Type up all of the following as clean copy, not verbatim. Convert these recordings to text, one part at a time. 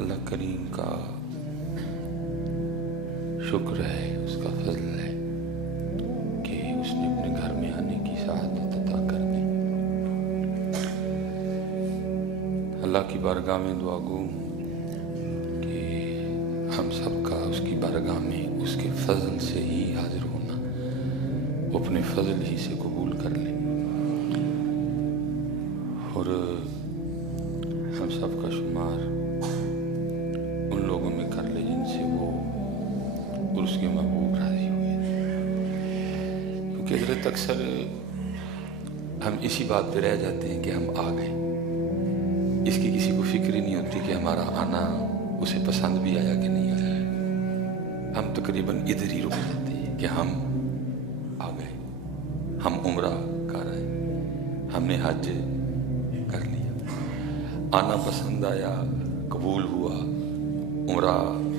اللہ کریم کا شکر ہے، اس کا فضل ہے کہ اس نے اپنے گھر میں آنے کی سعادت عطا کر دی۔ اللہ کی بارگاہ میں دعا گو کہ ہم سب کا اس کی بارگاہ میں اس کے فضل سے ہی حاضر ہونا وہ اپنے فضل ہی سے قبول کر لے، اور ہم سب کا شمار ان لوگوں میں کر لے جن سے وہ اور اس کے محبوب راضی ہوئے۔ کیونکہ حضرت اکثر ہم اسی بات پہ رہ جاتے ہیں کہ ہم آ گئے، اس کی کسی کو فکر ہی نہیں ہوتی کہ ہمارا آنا اسے پسند بھی آیا کہ نہیں آیا۔ ہم تقریباً ادھر ہی رک جاتے ہیں کہ ہم آ گئے، ہم عمرہ کر رہے ہیں، ہم نے حج کر لیا، آنا پسند آیا، قبول ہوا، عمرہ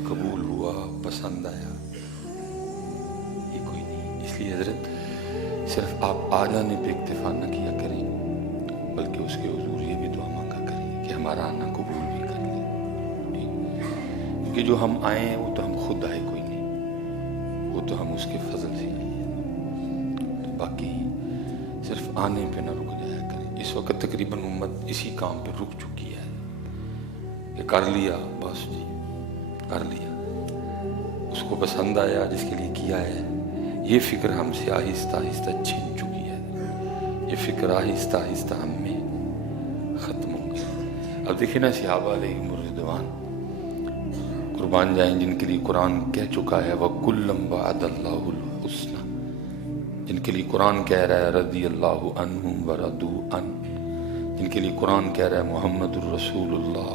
قبول ہوا، پسند آیا، یہ کوئی نہیں۔ اس لیے حضرت صرف آپ آ جانے پہ اکتفا نہ کیا کریں، بلکہ اس کے حضور یہ بھی دعا مانگا کریں کہ ہمارا آنا قبول بھی کر لیں، کیونکہ جو ہم آئے ہیں وہ تو ہم خود آئے کوئی نہیں، وہ تو ہم اس کے فضل سے آئے ہیں۔ تو باقی صرف آنے پہ نہ رک جایا کریں۔ اس وقت تقریباً امت اسی کام پہ رک چکی ہے کہ کر لیا، بس جی کر لیا، اس کو پسند آیا جس کے لیے کیا ہے، یہ فکر ہم سے آہستہ آہستہ چھن چکی ہے، یہ فکر آہستہ آہستہ ہم میں ختم ہو گئی۔ اب دیکھیں نا، صحابہ علیہم الرضوان قربان جائیں جن کے لیے قرآن کہہ چکا ہے وَكُلًّا وَعَدَ اللَّهُ الْحُسْنَى، جن کے لیے قرآن کہہ رہا ہے رضی اللہ عنہم ورضوا عنہ، جن کے لیے قرآن کہہ رہا ہے محمد الرسول اللہ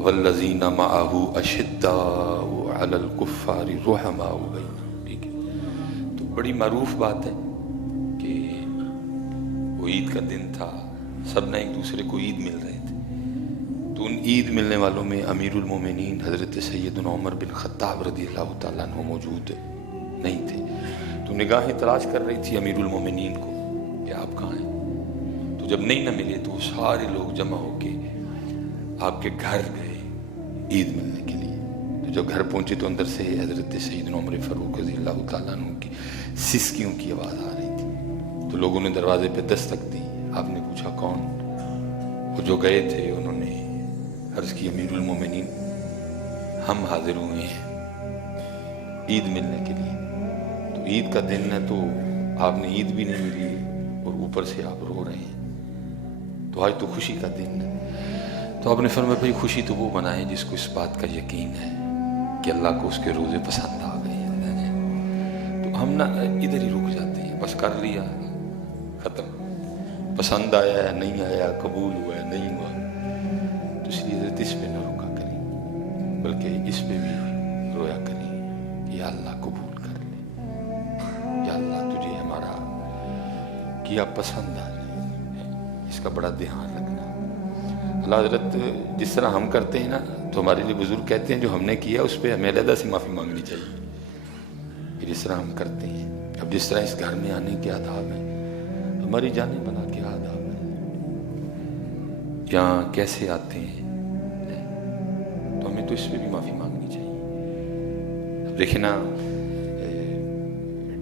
والذین معہ اشداء علی الکفار رحماء بینہم۔ ٹھیک ہے، تو بڑی معروف بات ہے کہ وہ عید کا دن تھا، سب نے ایک دوسرے کو عید مل رہے تھے، تو ان عید ملنے والوں میں امیر المومنین حضرت سیدنا عمر بن خطاب رضی اللہ تعالیٰ عنہ موجود نہیں تھے۔ تو نگاہیں تلاش کر رہی تھی امیر المومنین کو کہ آپ کہاں ہیں، تو جب نہیں نہ ملے تو وہ سارے لوگ جمع ہو کے آپ کے گھر گئے عید ملنے کے لیے۔ تو جب گھر پہنچے تو اندر سے حضرت سیدنا عمر فاروق رضی اللہ تعالیٰ عنہ کی سسکیوں کی آواز آ رہی تھی۔ تو لوگوں نے دروازے پہ دستک دی، آپ نے پوچھا کون؟ وہ جو گئے تھے انہوں نے عرض کی امیر المومنین ہم حاضر ہوئے ہیں عید ملنے کے لیے، تو عید کا دن ہے تو آپ نے عید بھی نہیں ملی اور اوپر سے آپ رو رہے ہیں، تو آج تو خوشی کا دن ہے۔ تو آپ نے فرمایا بھائی خوشی تو وہ منائے جس کو اس بات کا یقین ہے کہ اللہ کو اس کے روزے پسند آ گئے ہیں۔ تو ہم نہ ادھر ہی رک جاتے ہیں، بس کر لیا ختم، پسند آیا ہے نہیں آیا، قبول ہوا ہے نہیں ہوا، تو اس لیے حضرت اس پہ نہ رکا کریں بلکہ اس پہ بھی رویا کریں کہ یا اللہ قبول کر لے، یا اللہ تجھے ہمارا کیا پسند آ جائے، اس کا بڑا دھیان رکھنا۔ اللہ حضرت جس طرح ہم کرتے ہیں نا، تو ہمارے لیے بزرگ کہتے ہیں جو ہم نے کیا اس پہ ہمیں علیحدہ سے معافی مانگنی چاہیے کہ جس طرح ہم کرتے ہیں۔ اب جس طرح اس گھر میں آنے کے آداب ہیں، ہماری جانیں بنا کے آداب ہیں، یہاں کیسے آتے ہیں تو ہمیں تو اس پہ بھی معافی مانگنی چاہیے۔ اب دیکھیں نا،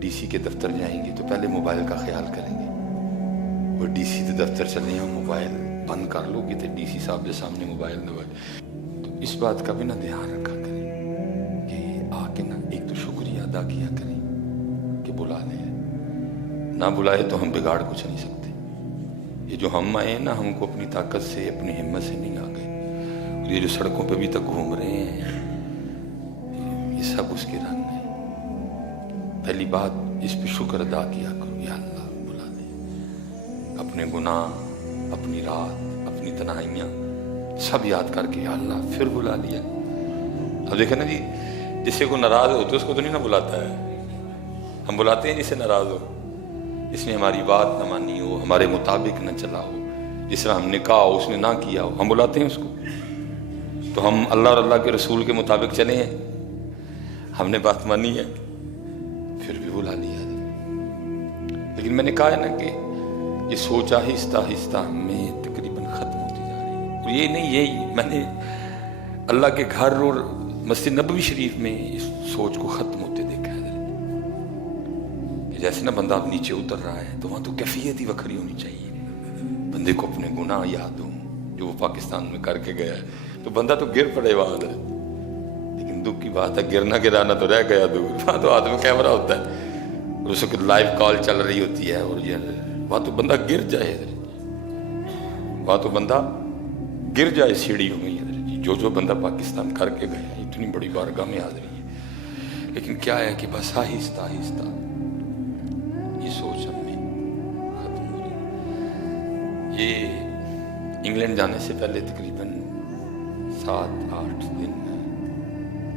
ڈی سی کے دفتر جائیں گے تو پہلے موبائل کا خیال کریں گے، اور ڈی سی کے دفتر چلے ہیں موبائل بند کر لو گے تو ڈی سی صاحب کے سامنے موبائل تو اس بات کا بھی نہ دھیان رکھا کریں کہ آ کے نا ایک تو شکریہ ادا کیا کریں کہ بلا لے، نہ بلائے تو ہم بگاڑ کچھ نہیں سکتے۔ یہ جو ہم آئے ہیں نا، ہم کو اپنی طاقت سے اپنی ہمت سے نہیں آ گئے، اور یہ جو سڑکوں پہ بھی تک گھوم رہے ہیں یہ سب اس کے رنگ ہیں۔ پہلی بات اس پہ شکر ادا کیا کرو، یا اللہ بلا لے، اپنے گناہ، اپنی رات، اپنی تنہائیاں سب یاد کر کے یا اللہ پھر بلا لیا۔ اب دیکھیں نا جی، جس سے کوئی ناراض ہو تو اس کو تو نہیں نہ بلاتا ہے، ہم بلاتے ہیں جس سے ناراض ہو، جس نے ہماری بات نہ مانی ہو، ہمارے مطابق نہ چلا ہو، جس طرح ہم نے کہا ہو اس نے نہ کیا ہو، ہم بلاتے ہیں اس کو۔ تو ہم اللہ اور اللہ کے رسول کے مطابق چلے ہیں، ہم نے بات مانی ہے پھر بھی بلا لیا۔ لیکن میں نے کہا ہے نا کہ یہ سوچ آہستہ آہستہ ہمیں تقریباً ختم ہوتی جا رہی ہے، اور یہ نہیں، یہی میں نے اللہ کے گھر اور مسجد نبوی شریف میں اس سوچ کو ختم ہوتے دیکھا ہے کہ جیسے نا بندہ اب نیچے اتر رہا ہے تو وہاں تو کیفیت ہی وکھری ہونی چاہیے، بندے کو اپنے گناہ یاد ہوں جو وہ پاکستان میں کر کے گیا ہے، تو بندہ تو گر پڑے وہاں، لیکن دکھ کی بات ہے گرنا گرانا تو رہ گیا دور، وہاں تو ہاتھ میں کیمرہ ہوتا ہے اور اس وقت لائیو کال چل رہی ہوتی ہے، اور وہاں تو بندہ گر جائے، وہاں تو بندہ گر جائے سیڑھیوں میں، جو بندہ پاکستان کر کے گیا اتنی بڑی بارگاہ میں حاضری ہے، لیکن کیا ہے کہ بس آہستہ آہستہ یہ سوچ ہم میں ختم ہو رہی ہے۔ یہ انگلینڈ جانے سے پہلے تقریباً 7-8 دن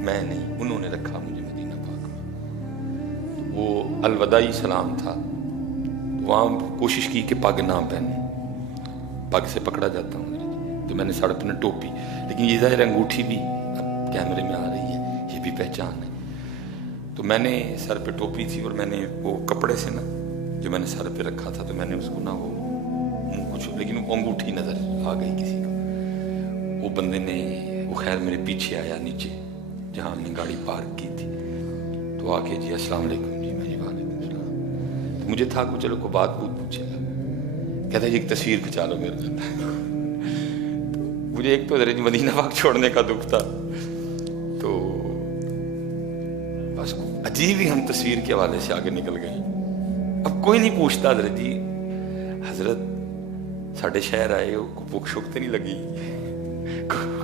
میں نہیں، انہوں نے رکھا مجھے مدینہ پاک میں، وہ الوداعی سلام تھا، وہاں کوشش کی کہ پگ نہ پہنوں، پگ سے پکڑا جاتا ہوں، تو میں نے سر پہ ٹوپی، لیکن یہ ظاہر انگوٹھی بھی اب کیمرے میں آ رہی ہے، یہ بھی پہچان ہے، تو میں نے سر پہ ٹوپی تھی اور میں نے وہ کپڑے سے نا جو میں نے سر پہ رکھا تھا تو میں نے اس کو نا وہ منہ کچھ، لیکن وہ انگوٹھی نظر آ گئی کسی کو، وہ بندے نے وہ خیر میرے پیچھے آیا نیچے جہاں ہم نے گاڑی پارک کی تھی، تو آ کے جی السلام علیکم، جی میں جی وعلیکم السلام، تو مجھے تھا کہ چلو کو بات پوچھے گا، کہتا ہے ایک تصویر کھچا لو میرے ساتھ، مجھے ایک تو مدینہ پاک چھوڑنے کا دکھ تھا، تو بس عجیب ہی ہم تصویر کے حوالے سے آگے نکل گئے، اب کوئی نہیں پوچھتا حضرت جی حضرت ساڑھے شہر آئے ہو، کو بھوک شک تو نہیں لگی،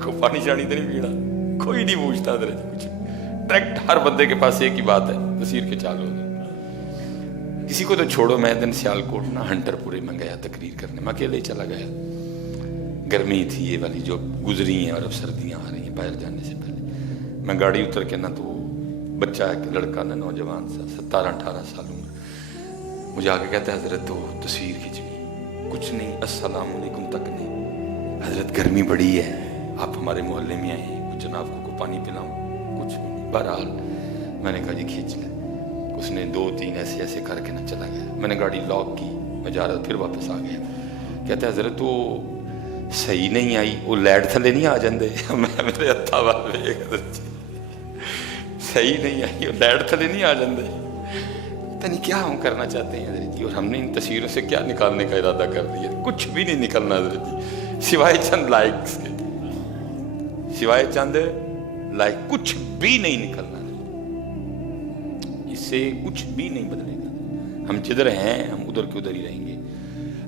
کو پانی شانی تو نہیں پیڑا، کوئی نہیں پوچھتا حضرت جی کچھ، ڈائریکٹ ہر بندے کے پاس ایک ہی بات ہے تصویر کھچا لو، کسی کو تو چھوڑو، میں دن سیالکوٹ نا ہنٹر پورے میں گیا تقریر کرنے، میں اکیلے ہی چلا گیا، گرمی تھی یہ والی جو گزری ہیں اور اب سردیاں آ رہی ہیں باہر جانے سے پہلے، میں گاڑی اتر کے نا تو بچہ ایک لڑکا نا نوجوان سا 17-18 سال عمر، مجھے آگے کہتا ہے حضرت تو تصویر کھینچنی، کچھ نہیں السلام علیکم تک نہیں، حضرت گرمی بڑی ہے آپ ہمارے محلے میں آئے ہیں، کچھ جناب کو پانی پلاؤں، کچھ بھی نہیں، بہرحال میں نے کہا جی کھینچ لیں، اس نے 2-3 ایسے ایسے کر کے نا چلا گیا، میں نے گاڑی لاک کی، میں جا رہا پھر واپس آ گیا، کہتا ہے حضرت تو صحیح نہیں آئی، وہ لیڈ تھلے نہیں آ جاندے، میں میرے ہتھا والے حضرت جی صحیح نہیں آئی، وہ لیڈ تھلے نہیں آ جاندے، پتہ نہیں کیا ہم کرنا چاہتے ہیں حضرت جی، اور ہم نے ان تصویروں سے کیا نکالنے کا ارادہ کر دیا، کچھ بھی نہیں نکلنا حضرت جی، سوائے چند لائکس کے، سوائے چند لائک، کچھ بھی نہیں نکلنا، اس سے کچھ بھی نہیں بدلے گا، ہم جدھر ہیں ہم ادھر کے ادھر ہی رہیں گے،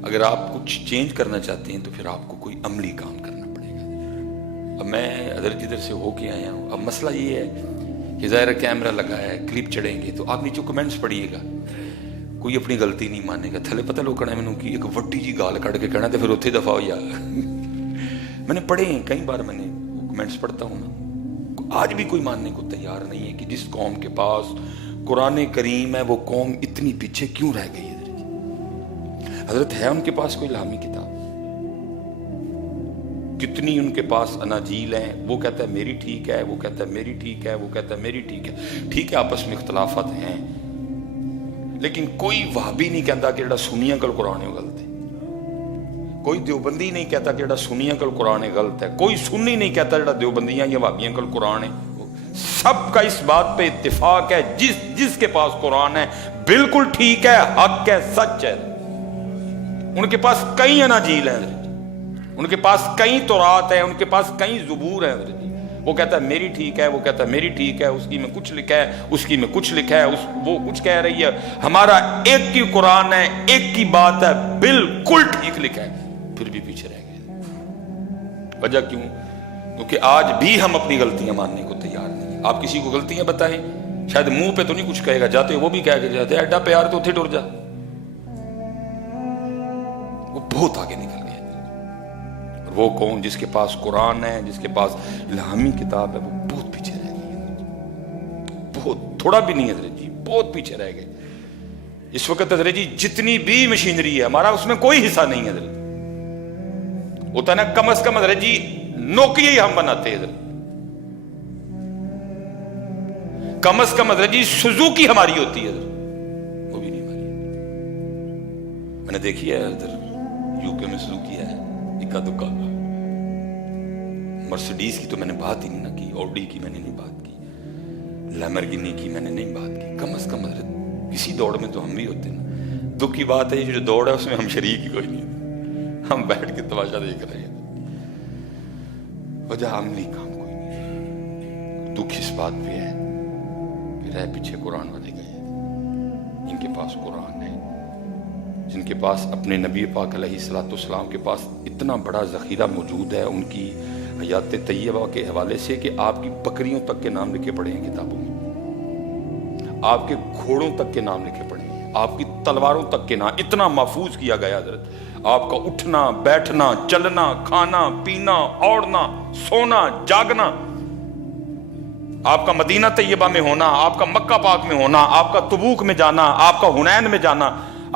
اگر آپ کچھ چینج کرنا چاہتے ہیں تو پھر آپ کو کوئی عملی کام کرنا پڑے گا، اب میں ادھر جدھر سے ہو کے آیا ہوں، اب مسئلہ یہ ہے کہ ظاہر کیمرہ لگا ہے، کلپ چڑھیں گے تو آپ نیچے کمنٹس پڑھیے گا، کوئی اپنی غلطی نہیں مانے گا، تھلے پتہ لوگ کہنا میں کی ایک وڈی جی گال کٹ کے کہنا تو پھر اتھے دفعہ ہو یا میں نے پڑھے ہیں کئی بار، میں نے کمنٹس پڑھتا ہوں نا، آج بھی کوئی ماننے کو تیار نہیں ہے کہ جس قوم کے پاس قرآن کریم ہے وہ قوم اتنی پیچھے کیوں رہ گئی ہے، حضرت ہے ان کے پاس کوئی الہامی کتاب، کتنی ان کے پاس اناجیل ہیں، وہ کہتا ہے میری ٹھیک ہے، وہ کہتا ہے میری ٹھیک ہے، وہ کہتا ہے میری ٹھیک ہے، ٹھیک ہے آپس میں اختلافات ہیں، لیکن کوئی وہابی نہیں کہتا کہ جڑا سنیاں کل قرآن غلط ہے، کوئی دیوبندی نہیں کہتا کہ جڑا سنیاں کل قرآن غلط ہے، کوئی سنی نہیں کہتا جڑا دیوبندیاں یا وہابیاں کل قرآن ہے، سب کا اس بات پہ اتفاق ہے جس کے پاس قرآن ہے بالکل ٹھیک ہے، حق ہے، سچ ہے، ان کے پاس کئی اناجیل ہیں، ان کے پاس کئی تورات ہیں، ان کے پاس کئی زبور ہیں، وہ کہتا ہے میری ٹھیک ہے، وہ کہتا ہے میری ٹھیک ہے، اس کی میں کچھ لکھا ہے، اس کی میں کچھ لکھا ہے، وہ کچھ کہہ رہی ہے، ہمارا ایک کی قرآن ہے، ایک کی بات ہے، بالکل ٹھیک لکھا ہے، پھر بھی پیچھے رہ گئے، وجہ کیوں؟ کیونکہ آج بھی ہم اپنی غلطیاں ماننے کو تیار نہیں ہیں، آپ کسی کو غلطیاں بتائیں شاید منہ پہ تو نہیں کچھ کہے گا، جاتے وہ بھی کہہ کے جاتے ایڈا پیار تو اتھے ٹر جا، وہ بہت آگے نکل گئے، اور وہ قوم جس کے پاس قرآن ہے، جس کے پاس الہامی کتاب ہے، وہ بہت پیچھے رہ گئی، بہت، تھوڑا بھی نہیں حضرت جی، بہت پیچھے رہ گئے، اس وقت حضرت جی جتنی بھی مشینری ہے ہمارا اس میں کوئی حصہ نہیں ہے حضرت، ہوتا ہے نا کم از کم حضرت جی نوکیا ہی ہم بناتے ہیں حضرت، کم از کم حضرت جی سوزوکی ہماری ہوتی ہے حضرت، وہ بھی نہیں ہماری، میں نے دیکھی ہے ادھر یو کے میں سوزوکی ہے اکا دکا، مرسڈیز کی تو میں نے بات ہی نہیں نہ کی، اوڈی کی میں نے نہیں بات کی، لیمبورگینی کی میں نے نہیں بات کی. کم از کم حضرت کسی دوڑ میں تو ہم بھی ہوتے نا. دکھ کی بات ہے یہ جو دوڑ ہے اس میں ہم شریک ہی کوئی نہیں، ہم بیٹھ کے تماشا دیکھ رہے ہیں، وجہ عملی کام کوئی نہیں. دکھ اس بات پہ ہے کہ رہ پیچھے قرآن والے گئے. جن کے پاس قرآن ہے، جن کے پاس اپنے نبی پاک علیہ الصلوۃ والسلام کے پاس اتنا بڑا ذخیرہ موجود ہے ان کی حیات طیبہ کے حوالے سے کہ آپ کی بکریوں تک کے نام لکھے پڑے ہیں کتابوں میں، آپ کے گھوڑوں تک کے نام لکھے پڑے ہیں، آپ کی تلواروں تک کے نام اتنا محفوظ کیا گیا حضرت. آپ کا اٹھنا بیٹھنا چلنا کھانا پینا اوڑھنا سونا جاگنا، آپ کا مدینہ طیبہ میں ہونا، آپ کا مکہ پاک میں ہونا، آپ کا تبوک میں جانا، آپ کا حنین میں جانا،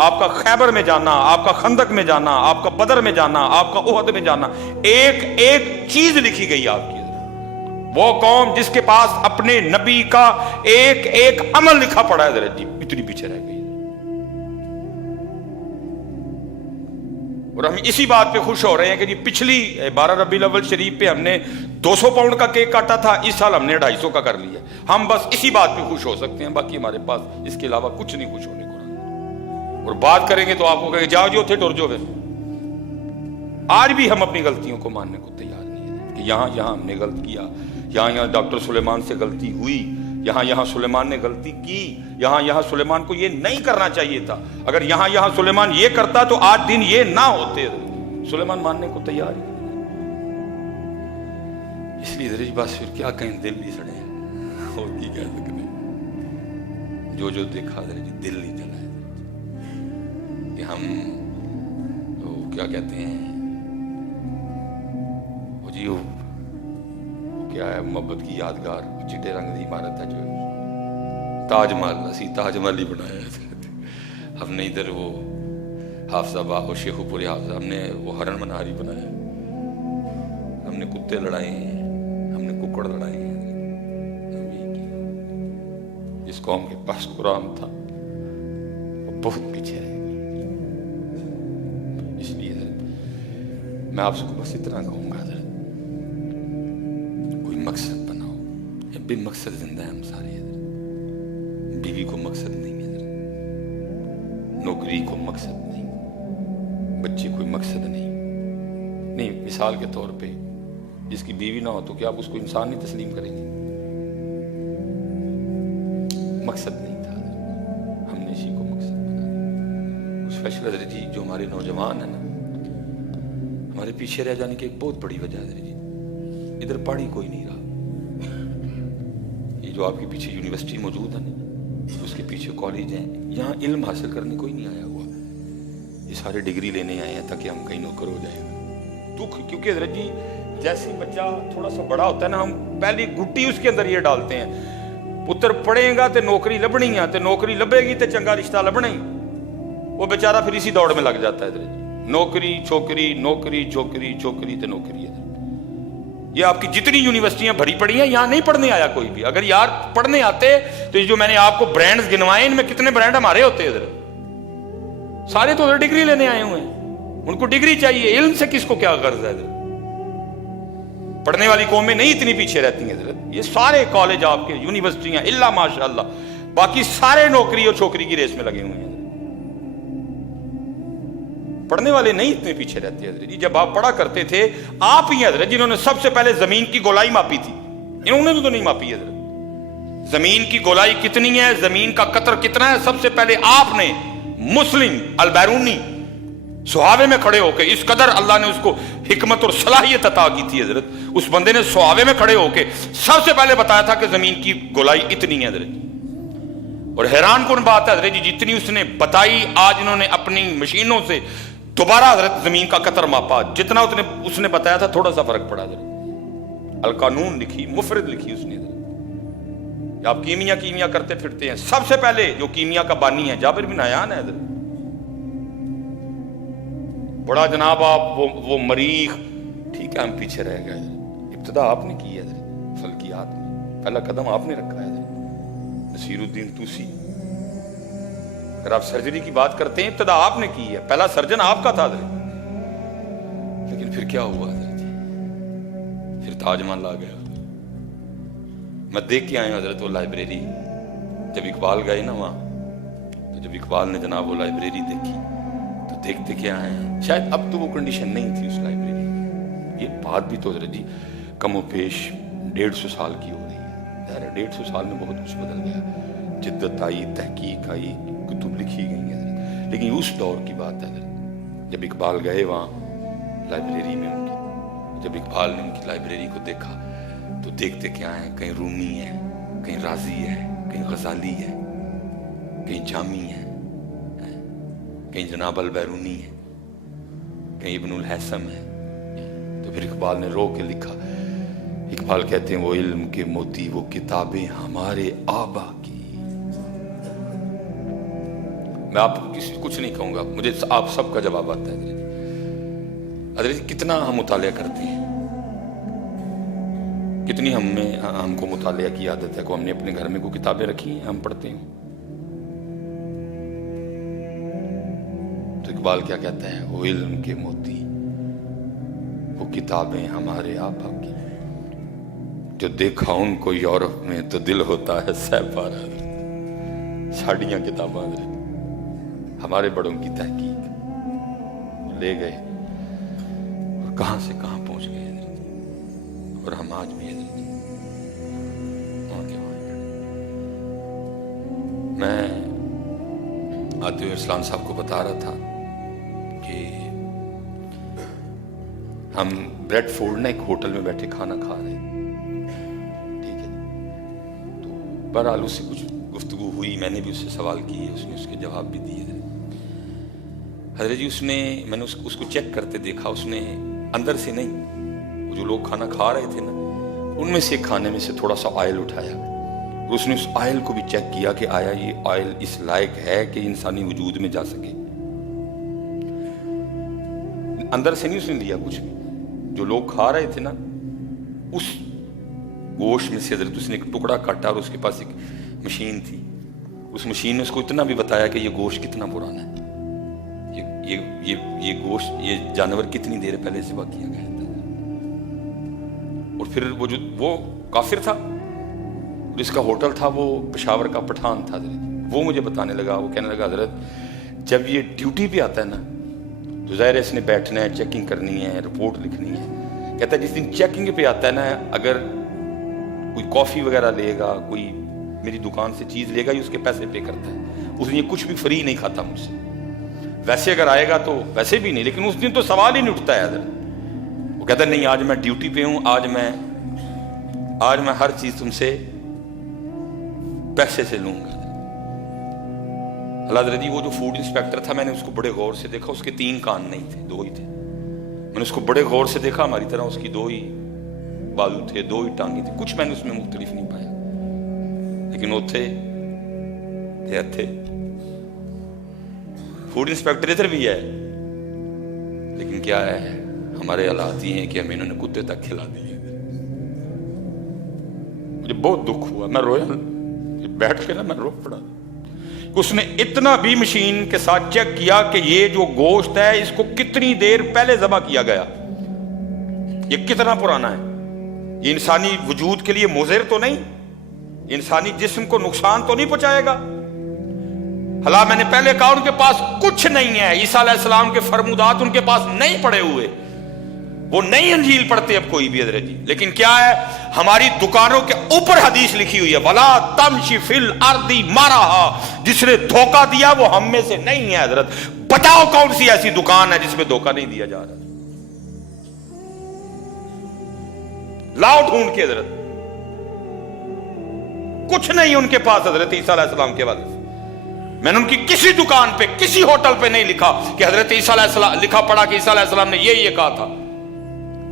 آپ کا خیبر میں جانا، آپ کا خندق میں جانا، آپ کا بدر میں جانا، آپ کا احد میں جانا، ایک ایک چیز لکھی گئی آپ کی. وہ قوم جس کے پاس اپنے نبی کا ایک ایک عمل لکھا پڑا ہے حضرت جی، اتنی پیچھے رہ گئی. اور ہم اسی بات پہ خوش ہو رہے ہیں کہ جی پچھلی 12 ربیع الاول شریف پہ ہم نے 200 پاؤنڈ کا کیک کاٹا تھا، اس سال ہم نے 250 کا کر لیا. ہم بس اسی بات پہ خوش ہو سکتے ہیں، باقی ہمارے پاس اس کے علاوہ کچھ نہیں خوش ہونے کو. اور بات کریں گے تو آپ کو کہیں جاؤ جو تھے ٹر جو پھر. آج بھی ہم اپنی غلطیوں کو ماننے کو تیار نہیں ہیں کہ یہاں ہم نے غلط کیا، یہاں ڈاکٹر سلیمان سے غلطی ہوئی، یہاں سلیمان نے غلطی کی، یہاں سلیمان کو یہ نہیں کرنا چاہیے تھا. اگر یہاں سلیمان یہ کرتا تو آج دن یہ نہ ہوتے. سلیمان ماننے کو تیار ہی. اس لیے درج بس پھر کیا کہیں، دل ہی سڑے ہیں اور کی کہہ سکتے ہیں. جو دیکھا درج دل ہی جلا ہے کہ ہم تو کیا کہتے ہیں وہ جی کیا ہے محبت کی یادگار چٹے رنگ کی عمارت ہے جو تاج محل، اسی تاج محل ہی بنایا ہے. ہم نے ادھر وہ حافظ آباد اور شیخو پوری حافظ، ہم نے وہ ہرن مناری بنایا، ہم نے کتے لڑائے ہیں، ہم نے ککڑ لڑائے ہیں. جس قوم کے پاس قرآن تھا وہ بہت پیچھے رہ گئی. اس لیے میں آپ کو بس اتنا کہوں گا حضرت، کوئی مقصد بناؤ. بے مقصد زندہ ہے ہم سارے حضرت. بیوی کو مقصد نہیں ہے حضرت، نوکری کو مقصد نہیں، بچے کوئی مقصد نہیں. مثال کے طور پہ جس کی بیوی نہ ہو تو کیا آپ اس کو انسان نہیں تسلیم کریں گے؟ مقصد نہیں تھا حضرت، ہم نے اسی کو مقصد بنا دیا. اسپیشل حضرت جی جو ہمارے نوجوان ہیں نا، ہمارے پیچھے رہ جانے کی ایک بہت بڑی وجہ ہے جی، ادھر پڑھ ہی کوئی نہیں رہا. یہ جو آپ کے پیچھے یونیورسٹی موجود ہے نا، اس کے پیچھے کالج ہیں، یہاں علم حاصل کرنے کوئی نہیں آیا ہوا. یہ سارے ڈگری لینے آئے ہیں تاکہ ہم کہیں نوکر ہو جائیں. دکھ کیونکہ حضرت جی جیسے بچہ تھوڑا سا بڑا ہوتا ہے نا، ہم پہلی گٹی اس کے اندر یہ ڈالتے ہیں، پتر پڑھے گا تے نوکری لبنی ہے، تے نوکری لبے گی تے چنگا رشتہ لبنا ہی. وہ بیچارہ پھر اسی دوڑ میں لگ جاتا ہے حضرت جی، نوکری چھوکری نوکری چھوکری چھوکری تے نوکری ہے. یہ آپ کی جتنی یونیورسٹیاں بھری پڑی ہیں، یہاں نہیں پڑھنے آیا کوئی بھی. اگر یار پڑھنے آتے تو جو میں نے آپ کو برانڈز گنوائے ان میں کتنے برانڈ ہمارے ہوتے ادھر. سارے تو ادھر ڈگری لینے آئے ہوئے ہیں، ان کو ڈگری چاہیے. علم سے کس کو کیا غرض ہے ادھر؟ پڑھنے والی قومیں نہیں اتنی پیچھے رہتی ہیں ادھر. یہ سارے کالج آپ کے یونیورسٹیاں الا ماشاءاللہ، باقی سارے نوکری اور چھوکری کی ریس میں لگے ہوئے ہیں. پڑھنے والے نہیں اتنے پیچھے رہتے حضرت جی. جب آپ پڑھا کرتے تھے، آپ ہی حضرت جنہوں نے سب سے پہلے زمین کی گولائی ماپی تھی. انہوں نے تو نہیں ماپی حضرت. زمین کی گولائی کتنی ہے، زمین کا قطر کتنا ہے، سب سے پہلے آپ نے مسلم البیرونی سہاوے میں کھڑے ہو کے، اس قدر اللہ نے اس کو حکمت اور صلاحیت عطا کی تھی حضرت، اس بندے نے سہاوے میں کھڑے ہو کے سب سے پہلے بتایا تھا کہ زمین کی گولائی اتنی ہے حضرت. اور حیران کن بات ہے حضرت جی، جتنی اس نے بتائی، آج انہوں نے اپنی مشینوں سے دوبارہ حضرت زمین کا قطر ماپا، جتنا اس نے بتایا تھا تھوڑا سا فرق پڑا حضرت. القانون لکھی، مفرد لکھی اس نے حضرت. آپ کیمیا کرتے پھرتے ہیں، سب سے پہلے جو کیمیا کا بانی ہے جابر بن حیان ہے حضرت. بڑا جناب آپ وہ مریخ، ٹھیک ہے ہم پیچھے رہ گئے. ابتدا آپ نے کی ہے حضرت، فلکیات میں پہلا قدم آپ نے رکھا ہے حضرت. نصیر الدین توسی، اگر آپ سرجری کی بات کرتے ہیں ابتدا آپ نے کی ہے، پہلا سرجن آپ کا تھا حضرت. لیکن پھر کیا ہوا حضرت جی؟ پھر تاج محل آ گیا. میں دیکھ کے آیا ہوں حضرت وہ لائبریری. جب اقبال گئے نا وہاں، تو جب اقبال نے جناب وہ لائبریری دیکھی تو دیکھتے کیا ہیں، شاید اب تو وہ کنڈیشن نہیں تھی اس لائبریری کی. یہ بات بھی تو حضرت جی کم و بیش 150 سال کی ہو رہی ہے. 150 سال میں بہت کچھ بدل گیا. جدت آئی، تحقیق آئی، کتب لکھی گئی ہیں حضرت. لیکن اس دور کی بات ہے حضرت، جب اقبال گئے وہاں لائبریری میں ان کی، جب اقبال نے ان کی لائبریری کو دیکھا تو دیکھتے کیا ہیں، کہیں رومی ہے، کہیں رازی ہے، کہیں غزالی ہے، کہیں جامی ہے، کہیں جناب البیرونی ہے، کہیں ابن الحسم ہے. تو پھر اقبال نے رو کے لکھا. اقبال کہتے ہیں وہ علم کے موتی، وہ کتابیں ہمارے آبا کی. میں آپ کسی کچھ نہیں کہوں گا، مجھے آپ سب کا جواب آتا ہے. حضرت کتنا ہم مطالعہ کرتے ہیں، کتنی ہم کو مطالعہ کی عادت ہے کہ ہم نے اپنے گھر میں کوئی کتابیں رکھی ہیں ہم پڑھتے ہیں. تو اقبال کیا کہتا ہے، وہ علم کے موتی، وہ کتابیں ہمارے آبا کی. جو دیکھا ان کو یورپ میں تو دل ہوتا ہے سہ پارا. ساڑیاں کتاباں ہمارے بڑوں کی تحقیق لے گئے اور کہاں سے کہاں پہنچ گئے. اور ہم آج بھی میں آتے ہوئے اسلام صاحب کو بتا رہا تھا کہ ہم بریڈ فورڈ نے ایک ہوٹل میں بیٹھے کھانا کھا رہے ہیں، ٹھیک ہے. تو بہرحال اس سے کچھ گفتگو ہوئی، میں نے بھی اس سے سوال کیے، اس نے اس کے جواب بھی دیے. حضرت جی میں نے اس کو چیک کرتے دیکھا، اس نے اندر سے نہیں، وہ جو لوگ کھانا کھا رہے تھے نا ان میں سے کھانے میں سے تھوڑا سا آئل اٹھایا اور اس نے اس آئل کو بھی چیک کیا کہ آیا یہ آئل اس لائق ہے کہ انسانی وجود میں جا سکے. اندر سے نہیں اس نے لیا کچھ بھی. جو لوگ کھا رہے تھے نا اس گوشت میں سے حضرت اس نے ایک ٹکڑا کاٹا اور اس کے پاس ایک مشین تھی. اس مشین نے اس کو اتنا بھی بتایا کہ یہ گوشت کتنا پرانا ہے، یہ گوشت، یہ جانور کتنی دیر پہلے ذبح کیا گیا تھا. اور پھر وہ کافر تھا، جس کا ہوٹل تھا وہ پشاور کا پٹھان تھا. وہ مجھے بتانے لگا، وہ کہنے لگا حضرت جب یہ ڈیوٹی پہ آتا ہے نا تو ظاہر ہے اس نے بیٹھنا ہے، چیکنگ کرنی ہے، رپورٹ لکھنی ہے. کہتا ہے جس دن چیکنگ پہ آتا ہے نا، اگر کوئی کافی وغیرہ لے گا، کوئی میری دکان سے چیز لے گا، یہ اس کے پیسے پے کرتا ہے. اس نے یہ کچھ بھی فری نہیں کھاتا مجھ سے. ویسے اگر آئے گا تو ویسے بھی نہیں، لیکن اس دن تو سوال ہی نہیں اٹھتا ہے حضرت. وہ کہتا ہے نہیں، آج میں ڈیوٹی پہ ہوں، آج میں ہر چیز تم سے پیسے سے لوں گا. اللہ حضرت جی وہ جو فوڈ انسپیکٹر تھا، میں نے اس کو بڑے غور سے دیکھا. اس کے 3 کان نہیں تھے، 2 ہی تھے. میں نے اس کو بڑے غور سے دیکھا، ہماری طرح اس کی 2 ہی بازو تھے، 2 ہی ٹانگیں تھیں. کچھ میں نے اس میں مختلف نہیں پایا، لیکن وہ تھے فوڈ انسپیکٹر ادھر بھی ہے. لیکن کیا ہے، ہمارے حالات یہ ہیں کہ ہمیں انہوں نے کتے تک کھلا دیے. مجھے بہت دکھ ہوا، میں رویا، بیٹھ کے نا میں رو پڑا. اس نے اتنا بھی مشین کے ساتھ چیک کیا کہ یہ جو گوشت ہے اس کو کتنی دیر پہلے ذبح کیا گیا، یہ کتنا پرانا ہے، یہ انسانی وجود کے لیے مضر تو نہیں، انسانی جسم کو نقصان تو نہیں پہنچائے گا. حالا میں نے پہلے کہا ان کے پاس کچھ نہیں ہے. عیسیٰ علیہ السلام کے فرمودات ان کے پاس نہیں پڑے ہوئے، وہ نہیں انجیل پڑھتے اب کوئی بھی حضرت جی. لیکن کیا ہے، ہماری دکانوں کے اوپر حدیث لکھی ہوئی ہے، وَلَا تَمْشِ فِي الْأَرْضِ مَرَحًا. جس نے دھوکہ دیا وہ ہم میں سے نہیں ہے حضرت. بتاؤ کون سی ایسی دکان ہے جس میں دھوکہ نہیں دیا جا رہا؟ لاؤ ڈھونڈ کے حضرت. کچھ نہیں ان کے پاس حضرت عیسیٰ علیہ السلام کے والد. میں نے ان کی کسی دکان پہ، کسی ہوٹل پہ نہیں لکھا کہ حضرت عیسیٰ علیہ السلام، لکھا پڑھا کہ عیسیٰ علیہ السلام نے یہ کہا تھا.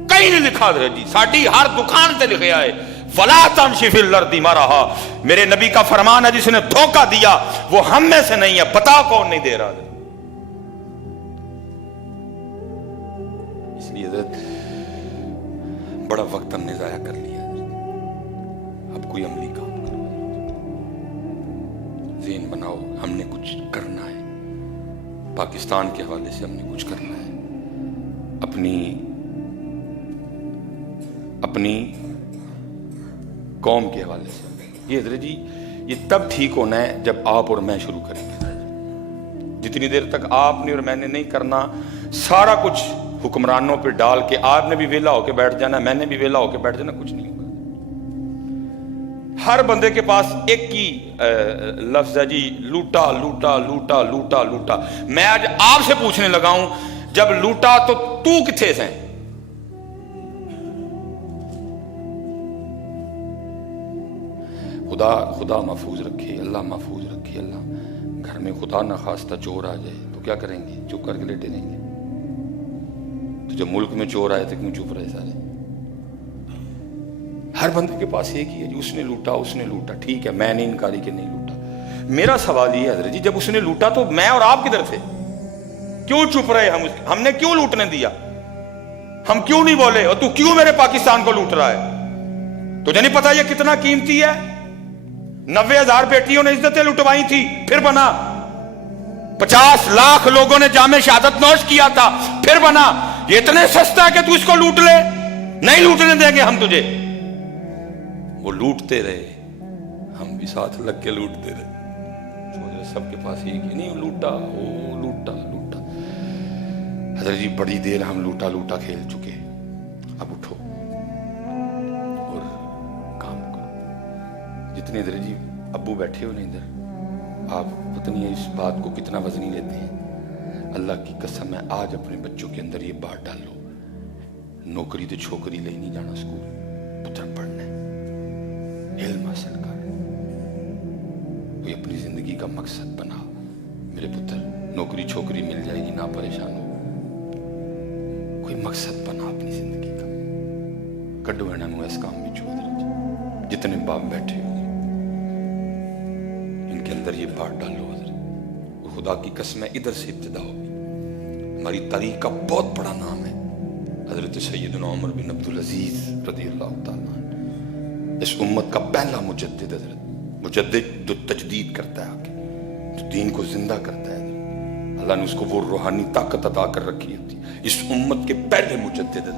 کہیں نہیں لکھا حضرت جی. ساڑھی ہر دکان سے لکھے آئے وَلَا تَمْشِ فِي الْأَرْضِ مَرَحًا. میرے نبی کا فرمان ہے جس نے دھوکہ دیا وہ ہم میں سے نہیں ہے. بتاؤ کون نہیں دے رہا. اس لیے حضرت بڑا وقت ہم نے ضائع کر لیا. اب کوئی عملی کام کرو، ذہن بناؤ، ہم نے کچھ کرنا ہے. پاکستان کے حوالے سے ہم نے کچھ کرنا ہے. اپنی اپنی قوم کے حوالے سے. یہ حضرت جی یہ تب ٹھیک ہونا ہے جب آپ اور میں شروع کریں گے. جتنی دیر تک آپ نے اور میں نے نہیں کرنا، سارا کچھ حکمرانوں پہ ڈال کے آپ نے بھی ویلا ہو کے بیٹھ جانا، میں نے بھی ویلا ہو کے بیٹھ جانا، کچھ نہیں ہوگا. ہر بندے کے پاس ایک ہی لفظ ہے جی، لوٹا لوٹا لوٹا لوٹا لوٹا. میں آج آپ سے پوچھنے لگا ہوں جب لوٹا تو کتھے سے؟ خدا محفوظ رکھے، اللہ محفوظ رکھے. اللہ گھر میں خدا نہ خواستہ چور آ جائے تو کیا کریں گے؟ چپ کر کے لیٹے رہیں گے. تو جب ملک میں چور آئے تو کیوں چپ رہے سارے؟ ہر بندے کے پاس ایک ہی ہے جی، اس نے لوٹا اس نے لوٹا. ٹھیک ہے، میں نے انکاری کہ نہیں لوٹا. میرا سوال یہ ہے حضرت جی، جب اس نے لوٹا تو میں اور آپ کدھر تھے؟ کیوں چپ رہے؟ ہم نے کیوں لوٹنے دیا؟ ہم کیوں نہیں بولے اور تو کیوں میرے پاکستان کو لوٹ رہا ہے؟ تجھے نہیں پتا یہ کتنا قیمتی ہے؟ 90,000 بیٹیوں نے عزتیں لٹوائی تھی، پھر بنا. 50 لاکھ لوگوں نے جام شہادت نوش کیا تھا، پھر بنا. یہ اتنے سستا ہے کہ تو اس کو لوٹ لے؟ نہیں لوٹنے دیں گے ہم تجھے. وہ لوٹتے رہے، ہم بھی ساتھ لگ کے لوٹتے رہے. سب کے پاس ایک ہی نہیں، لوٹا او لوٹا لوٹا. حضرت جی بڑی دیر ہم لوٹا لوٹا کھیل چکے، اب اٹھو اور کام کرو. جتنے حضرت جی ابو بیٹھے ہو نہیں ادھر، آپ پتہ نہیں اس بات کو کتنا وزنی لیتے ہیں. اللہ کی قسم ہے آج اپنے بچوں کے اندر یہ بات ڈال لو، نوکری تو چھوکری لے نہیں جانا اسکول، پتر پڑھنا ہے، علم حاصل کر، کوئی اپنی زندگی کا مقصد بنا. میرے پتر نوکری چھوکری مل جائے گی، نہ پریشان ہو، کوئی مقصد بنا اپنی زندگی کا. کڈو انہوں اس کام میں چھوڑ. جتنے باپ بیٹھے ہو ان کے اندر یہ بات ڈالو حضرت. اور خدا کی قسم ہے ادھر سے ابتدا ہوگی. ہماری تاریخ کا بہت بڑا نام ہے حضرت سیدنا عمر بن عبدالعزیز رضی اللہ تعالیٰ عنہ. اس امت کا پہلا مجدد حضرت، مجدد جو تجدید کرتا ہے آگے، جو دین کو زندہ کرتا ہے. اللہ نے اس کو وہ روحانی طاقت عطا کر رکھی ہوتی. اس امت کے پہلے مجدد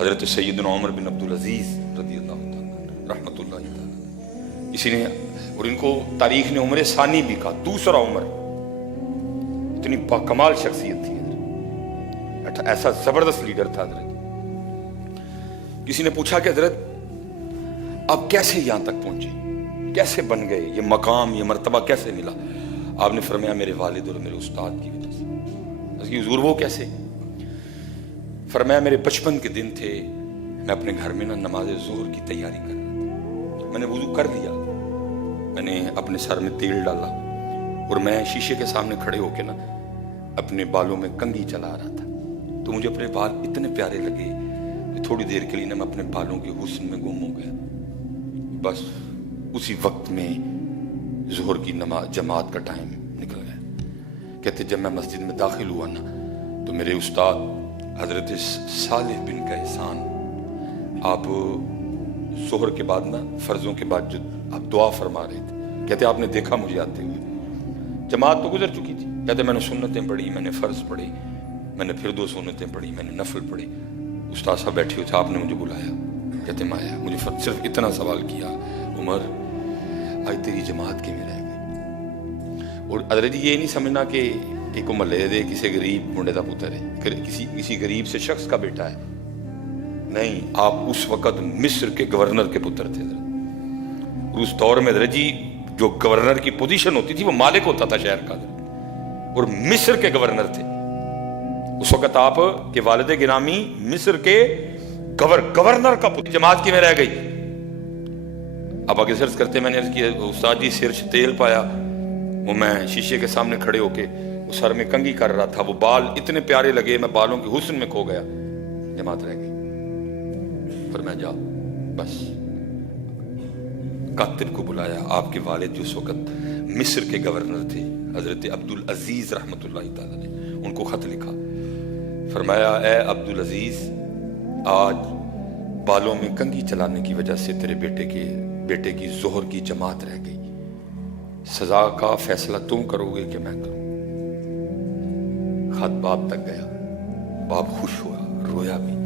حضرت سیدنا عمر بن عبدالعزیز رضی اللہ تعالیٰ رحمۃ اللہ تعالیٰ. اسی نے اور ان کو تاریخ نے عمر ثانی بھی کہا، دوسرا عمر. اتنی باکمال شخصیت تھی حضرت، ایسا زبردست لیڈر تھا حضرت. کسی نے پوچھا کہ حضرت آپ کیسے یہاں تک پہنچے، کیسے بن گئے، یہ مقام یہ مرتبہ کیسے ملا؟ آپ نے فرمایا میرے والد اور میرے استاد کی وجہ سے. اس کی حضور وہ کیسے؟ فرمایا میرے بچپن کے دن تھے، میں اپنے گھر میں نماز ظہر کی تیاری کر رہا تھا. میں نے وضو کر لیا، میں نے اپنے سر میں تیل ڈالا اور میں شیشے کے سامنے کھڑے ہو کے اپنے بالوں میں کنگھی چلا رہا تھا. تو مجھے اپنے بال اتنے پیارے لگے کہ تھوڑی دیر کے لیے میں اپنے بالوں کے حسن میں گم ہو گیا. بس اسی وقت میں ظہر کی نماز جماعت کا ٹائم نکل گیا. کہتے جب میں مسجد میں داخل ہوا تو میرے استاد حضرت صالح بن کیسان، آپ ظہر کے بعد فرضوں کے بعد جو آپ دعا فرما رہے تھے، کہتے آپ نے دیکھا مجھے آتے ہوئے. جماعت تو گزر چکی تھی. کہتے میں نے سنتیں پڑھی، میں نے فرض پڑھی، میں نے پھر 2 سنتیں پڑھی، میں نے نفل پڑھی. استاد صاحب بیٹھے ہوئے تھے، آپ نے مجھے بلایا. کہتے میں آیا، مجھے صرف اتنا سوال کیا، عمر آج تیری جماعت کے میں رہ گئی. اور حضرت جی یہ نہیں سمجھنا کہ ایک محلے دے کسی غریب منڈے کا پتر ہے، کسی غریب سے شخص کا بیٹا ہے. نہیں، آپ اس وقت مصر کے گورنر کے پتر تھے. اس دور میں حضرت جی جو گورنر کی پوزیشن ہوتی تھی وہ مالک ہوتا تھا شہر کا، اور مصر کے گورنر تھے. اس وقت آپ کے والد گرامی مصر کے گورنر کا پتر. جماعت کی میں رہ گئی. اب آگے سرچ کرتے میں نے عرض کیا استاد جی سر سے تیل پایا، وہ میں شیشے کے سامنے کھڑے ہو کے وہ سر میں کنگھی کر رہا تھا، وہ بال اتنے پیارے لگے میں بالوں کے حسن میں کھو گیا. جماعت رہ گئی. پھر میں جا بس کاتب کو بلایا. آپ کے والد جو اس وقت مصر کے گورنر تھے حضرت عبدالعزیز رحمۃ اللہ تعالیٰ نے ان کو خط لکھا. فرمایا اے عبدالعزیز، آج بالوں میں کنگھی چلانے کی وجہ سے تیرے بیٹے کی ظہر کی جماعت رہ گئی. سزا کا فیصلہ تم کرو گے کہ میں کروں؟ خط باپ تک گیا. باپ خوش ہوا، رویا بھی.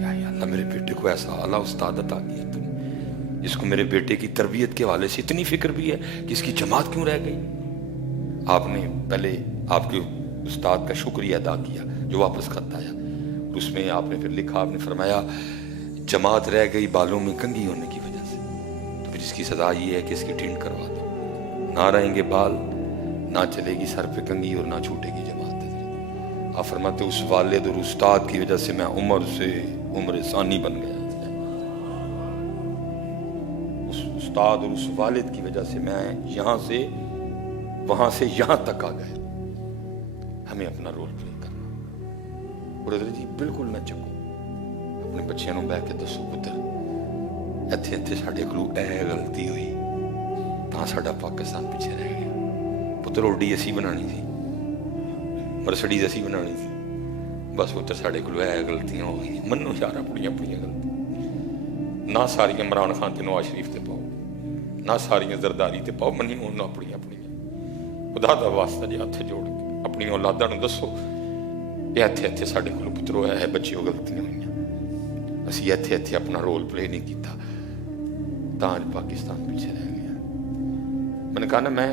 یا اللہ میرے بیٹے کو ایسا اعلیٰ استاد عطا کیا تم نے، جس کو میرے بیٹے کی تربیت کے حوالے سے اتنی فکر بھی ہے کہ اس کی جماعت کیوں رہ گئی. آپ نے پہلے آپ کے استاد کا شکریہ ادا کیا جو واپس خط آیا، اس میں آپ نے پھر لکھا، آپ نے فرمایا جماعت رہ گئی بالوں میں کنگھی ہونے کی وجہ سے، تو پھر اس کی سزا یہ ہے کہ اس کی ٹینٹ کروا دو، نہ رہیں گے بال، نہ چلے گی سر پہ کنگھی اور نہ چھوٹے گی جماعت. آپ فرماتے اس والد اور استاد کی وجہ سے میں عمر ثانی بن گیا، اس استاد اور اس والد کی وجہ سے میں یہاں سے وہاں سے یہاں تک آ گیا. ہمیں اپنا رول پلے کرنا. اور حضرت جی بالکل نہ چکو، اپنے بچیاں نوں بہ کے دسو پتر ایتھے ساڈے کولوں اے غلطی ہوئی تاں ساڈا پاکستان پیچھے رہ گیا. پتر اوڈی اسی بنانی سی، مرسڈیز اسی بنانی سی، بس پتر ساڈے کولوں اے غلطیاں ہو گئی. منو یار اپنی غلطی، نہ ساری عمران خان تے نواز شریف تے پاؤ، نہ ساری زرداری تے پاؤ، منی انہوں اپنی خدا دا واسطہ جی ہاتھ جوڑ کے اپنی اولاداں نوں دسو یہ ایتھے ساڈے کولوں پترو ہے بچیوں غلطیاں ہوئیاں، اسی ایتھے اپنا رول پلے نہیں کیتا تاں اج پاکستان پیچھے رہ گیا. میں نے کہا نا میں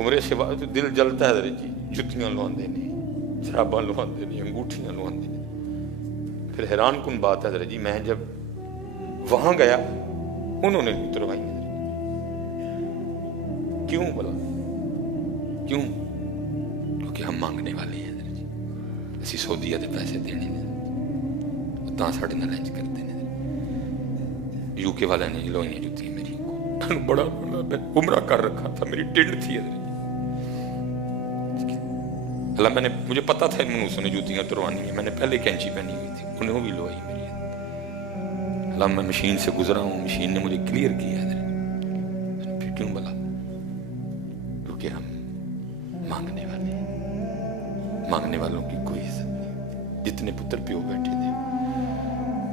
عمرے سے بعد دل جلتا ہے حضرت جی، جتیاں لواندے نے، شراباں لواندے نے، انگوٹھیاں لواندے نے. پھر حیران کن بات ہے حضرت جی، میں جب وہاں گیا انہوں نے اتروائی. کیوں بولا؟ کیوں؟ کیونکہ ہم مانگنے والے ہیں حضرت جی، اسی سعودیہ دے پیسے دینے نے، تاں ساڈے نال انج کردے نے. یو کے والے نے لوئیاں جتیاں میری کو بڑا عمرہ کر رکھا تھا، میری ٹنڈ تھی حضرت جی. اللہ مجھے پتا تھا ان منوسوں نے جوتیاں اتروانی ہیں، میں نے پہلے کینچی پہنی ہوئی تھی، انہوں بھی لوائی میری. اللہ میں مشین سے گزرا ہوں، مشین نے مجھے کلیئر کیا حضرت جی. پھر کیوں بلا؟ کہ ہم مانگنے والے ہیں، مانگنے والوں کی کوئی عزت نہیں. جتنے پتر پیو بیٹھے تھے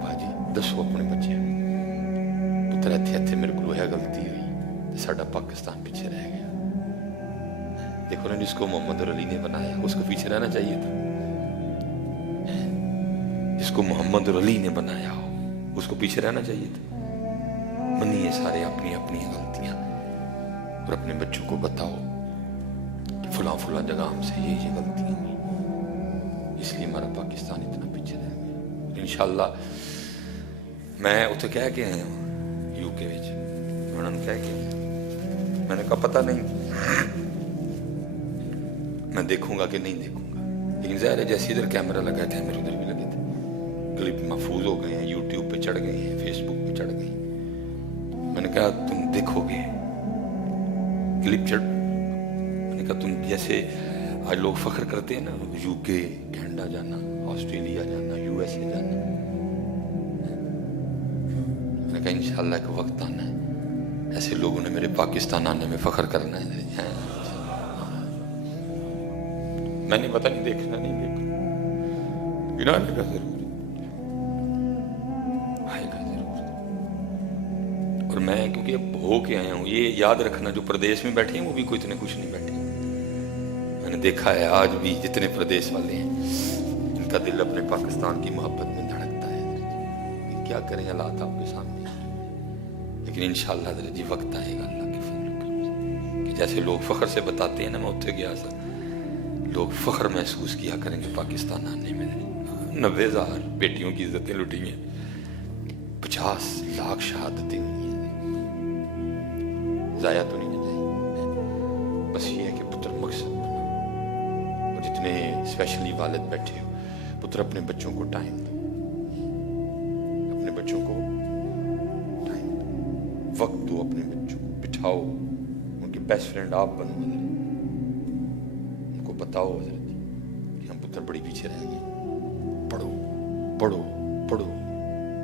باجی دسو اپنے بچے پتر ایتھے میرے کو ہے غلطی ہوئی، ساڈا پاکستان پیچھے رہ گیا. دیکھو نا جس کو محمد علی نے بنایا اس کو پیچھے رہنا چاہیے تھا. جس کو محمد علی نے بنایا ہو اس کو پیچھے رہنا چاہیے تھا. منیے سارے اپنی اپنی غلطیاں اور اپنے بچوں کو بتاؤ فلاں جگہ ہم سے یہ غلطیاں ہوئی، اس لیے ہمارا پاکستان اتنا پیچھے رہ گیا. انشاءاللہ میں اتنے کہہ کے آیا ہوں یو کے وچ، انہوں نے کہہ کے میں نے کہا پتہ نہیں میں دیکھوں گا کہ نہیں دیکھوں گا، لیکن ظاہر ہے جیسے ادھر کیمرہ لگا ہے کیمرے ادھر بھی لگے تھے، کلپ محفوظ ہو گئے ہیں، یوٹیوب پہ چڑھ گئے ہیں، فیس بک پہ چڑھ گئے. میں نے کہا تم دیکھو گے کلپ چڑھ، کہ تم جیسے آج لوگ فخر کرتے ہیں نا یو کے کینیڈا جانا، آسٹریلیا جانا، یو ایس اے جانا. میں نے کہا انشاءاللہ ایک وقت آنا ہے ایسے لوگوں نے میرے پاکستان آنے میں فخر کرنا ہے. میں نے پتہ نہیں دیکھنا نہیں دیکھنا، گرانے کا ضرور آئے گا ضرور. اور میں کیونکہ اب ہو کے آیا ہوں، یہ یاد رکھنا جو پردیش میں بیٹھے ہیں وہ بھی کوئی اتنے خوش نہیں بیٹھے. میں نے دیکھا ہے آج بھی جتنے پردیش والے ہیں ان کا دل اپنے پاکستان کی محبت میں دھڑکتا ہے. کیا کریں حالات آپ کے سامنے، لیکن انشاءاللہ حضرت جی وقت آئے گا اللہ کے فضل و کرم سے کہ جیسے لوگ فخر سے بتاتے ہیں نا، میں اتنے گیا تھا، لوگ فخر محسوس کیا کریں گے پاکستان آنے میں. 90,000 بیٹیوں کی عزتیں لٹی ہیں، 50 لاکھ شہادتیں ہوئی ہیں، ضائع تو نہیں نہ جائیں. بس یہ ہے کہ پتر مقصد بنا، اور جتنے اسپیشلی والد بیٹھے ہو پتر اپنے بچوں کو ٹائم دو، اپنے بچوں کو ٹائم دو، وقت دو، اپنے بچوں کو بٹھاؤ، ان کے بیسٹ فرینڈ آپ بنو. حضرت ان کو بتاؤ حضرت کہ ہم پتر بڑی پیچھے رہ گئے. پڑھو پڑھو پڑھو،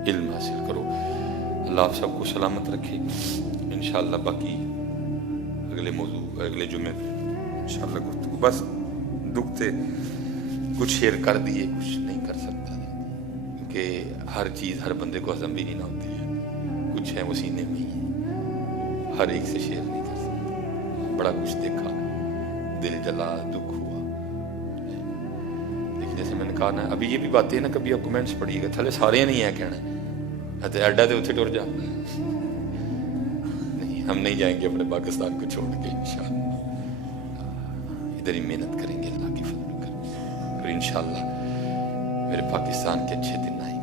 علم حاصل کرو. اللہ آپ سب کو سلامت رکھے. انشاءاللہ باقی اگلے موضوع اگلے جمعے پہ انشاءاللہ گفتگو. بس دکھ تھے کچھ شیئر کر دیے، کچھ نہیں کر سکتا کیونکہ ہر چیز ہر بندے کو ہضم بھی نہیں نہ ہوتی ہے، کچھ ہے وہ سینے میں ہی ہے، ہر ایک سے شیئر نہیں کر سکتا. بڑا کچھ دیکھا، دل جلا، دکھ ہوا، جیسے میں نے کہا نا ابھی یہ بھی باتیں نا کبھی آپ کمنٹس پڑھیے گا تھلے سارے نہیں ہے کہنا ایڈا تو اتنے ٹر جا نہیں ہم نہیں جائیں گے اپنے پاکستان کو چھوڑ کے انشاءاللہ ادھر ہی محنت کریں گے اللہ کے فضل کر اور انشاءاللہ میرے پاکستان کے اچھے دن آئیں گے